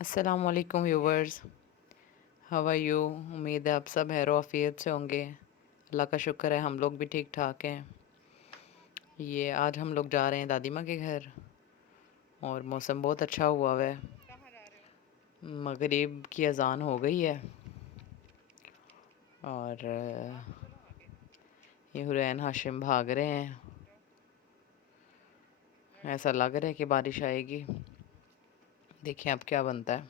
अस्सलाम वालेकुम viewers. How are you? उम्मीद है आप सब खैर आफियत से होंगे। अल्लाह का शुक्र है हम लोग भी ठीक ठाक हैं। ये आज हम लोग जा रहे हैं दादी माँ के घर और मौसम बहुत अच्छा हुआ है। मगरिब की अज़ान हो गई है और ये हुरैन हाशिम भाग रहे हैं। ऐसा लग रहा है कि बारिश आएगी। देखिए अब क्या बनता है।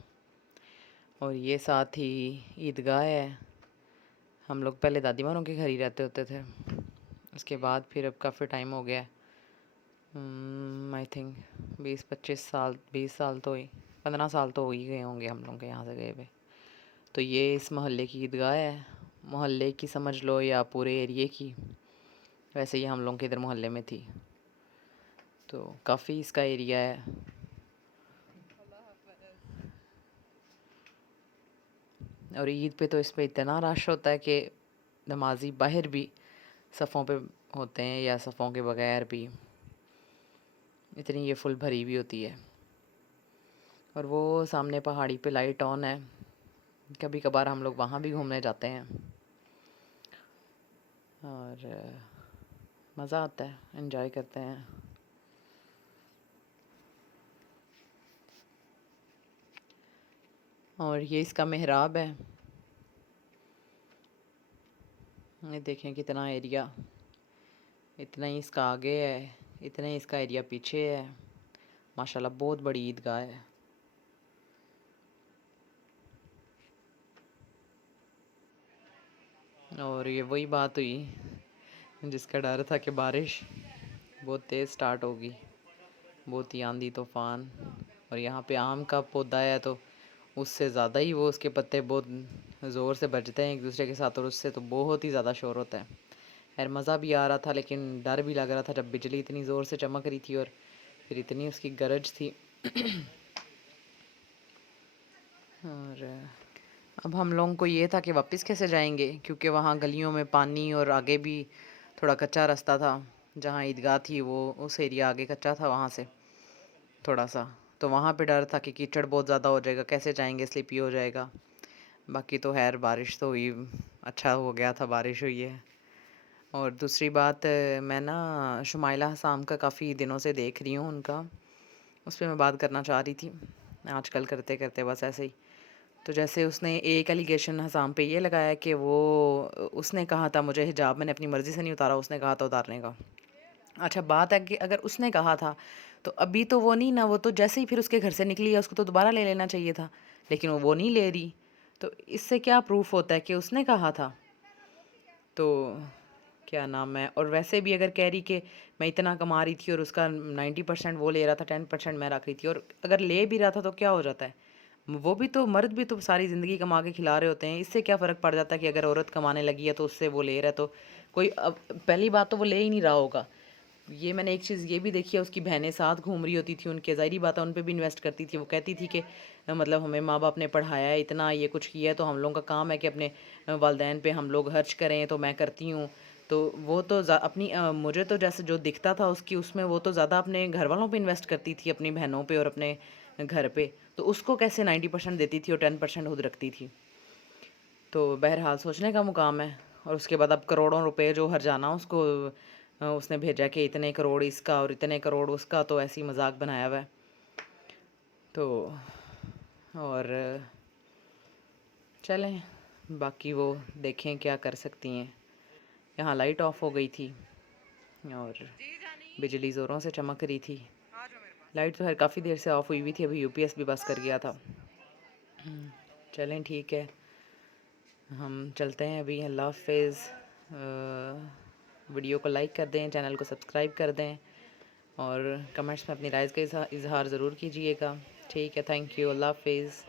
और ये साथ ही ईदगाह है। हम लोग पहले दादी माँ के घर ही रहते होते थे। उसके बाद फिर अब काफ़ी टाइम हो गया, आई थिंक 20-25 साल, 20 साल तो ही 15 साल तो हो ही गए होंगे हम लोग के यहाँ से गए हुए। तो ये इस मोहल्ले की ईदगाह है। मोहल्ले की समझ लो या पूरे एरिए की। वैसे ही हम लोग के इधर मोहल्ले में थी, तो काफ़ी इसका एरिया है। और ईद पे तो इस पे इतना रश होता है कि नमाजी बाहर भी सफ़ों पे होते हैं या सफ़ों के बगैर भी। इतनी ये फुल भरी भी होती है। और वो सामने पहाड़ी पे लाइट ऑन है। कभी कभार हम लोग वहाँ भी घूमने जाते हैं और मज़ा आता है, एंजॉय करते हैं। और ये इसका मेहराब है। ये देखें कितना एरिया, इतना ही इसका आगे है, इतना ही इसका एरिया पीछे है। माशाल्लाह बहुत बड़ी ईदगाह है। और ये वही बात हुई जिसका डर था कि बारिश बहुत तेज़ स्टार्ट होगी, बहुत ही आंधी तूफ़ान। और यहाँ पे आम का पौधा है तो उससे ज़्यादा ही वो उसके पत्ते बहुत ज़ोर से बजते हैं एक दूसरे के साथ, और उससे तो बहुत ही ज़्यादा शोर होता है। खैर मज़ा भी आ रहा था लेकिन डर भी लग रहा था जब बिजली इतनी ज़ोर से चमक रही थी और फिर इतनी उसकी गरज थी। और अब हम लोगों को ये था कि वापस कैसे जाएंगे, क्योंकि वहाँ गलियों में पानी और आगे भी थोड़ा कच्चा रास्ता था। जहाँ ईदगाह थी वो उस एरिया आगे कच्चा था वहाँ से थोड़ा सा, तो वहाँ पे डर था कि कीचड़ बहुत ज़्यादा हो जाएगा, कैसे जाएंगे, स्लिपी हो जाएगा। बाकी तो खैर बारिश तो हुई, अच्छा हो गया था बारिश हुई है। और दूसरी बात, मैं ना शुमाइला हसाम का काफ़ी दिनों से देख रही हूँ उनका, उस पर मैं बात करना चाह रही थी आजकल करते करते बस ऐसे ही। तो जैसे उसने एक एलिगेशन हसाम पे ये लगाया कि वो उसने कहा था मुझे हिजाब मैंने अपनी मर्ज़ी से नहीं उतारा, उसने कहा था उतारने का। अच्छा बात है कि अगर उसने कहा था तो अभी तो वो नहीं ना, वो तो जैसे ही फिर उसके घर से निकली है उसको तो दोबारा ले लेना चाहिए था, लेकिन वो नहीं ले रही। तो इससे क्या प्रूफ होता है कि उसने कहा था? तो क्या नाम है, और वैसे भी अगर कह रही कि मैं इतना कमा रही थी और उसका 90% वो ले रहा था, 10% मैं रख रही थी, और अगर ले भी रहा था तो क्या हो जाता है? वो भी तो मर्द भी तो सारी ज़िंदगी कमा के खिला रहे होते हैं। इससे क्या फ़र्क पड़ जाता है कि अगर औरत कमाने लगी है तो उससे वो ले रहा है, तो कोई अब पहली बात तो वो ले ही नहीं रहा होगा। ये मैंने एक चीज़ ये भी देखी है, उसकी बहनें साथ घूम रही होती थी उनके, ज़ाहिरी बात है उन पे भी इन्वेस्ट करती थी। वो कहती थी कि मतलब हमें माँ बाप ने पढ़ाया है, इतना ये कुछ किया है, तो हम लोगों का काम है कि अपने वालदैन पे हम लोग खर्च करें, तो मैं करती हूँ। तो वो तो अपनी मुझे तो जैसे जो दिखता था उसकी उसमें, वो तो ज़्यादा अपने घर वालों पे इन्वेस्ट करती थी, अपनी बहनों पे और अपने घर पे। तो उसको कैसे 90% देती थी और 10% खुद रखती थी? तो बहरहाल सोचने का मुकाम है। और उसके बाद अब करोड़ों रुपए जो हर जाना उसको उसने भेजा कि इतने करोड़ इसका और इतने करोड़ उसका, तो ऐसी मजाक बनाया हुआ है। तो और चलें, बाकी वो देखें क्या कर सकती हैं। यहाँ लाइट ऑफ हो गई थी और बिजली ज़ोरों से चमक रही थी। लाइट तो खैर काफ़ी देर से ऑफ हुई हुई थी, अभी यूपीएस भी बस कर गया था। चलें ठीक है, हम चलते हैं अभी। अल्लाह हाफिज़। वीडियो को लाइक कर दें, चैनल को सब्सक्राइब कर दें और कमेंट्स में अपनी राय का इजहार ज़रूर कीजिएगा। ठीक है, थैंक यू, अल्लाह हाफिज़।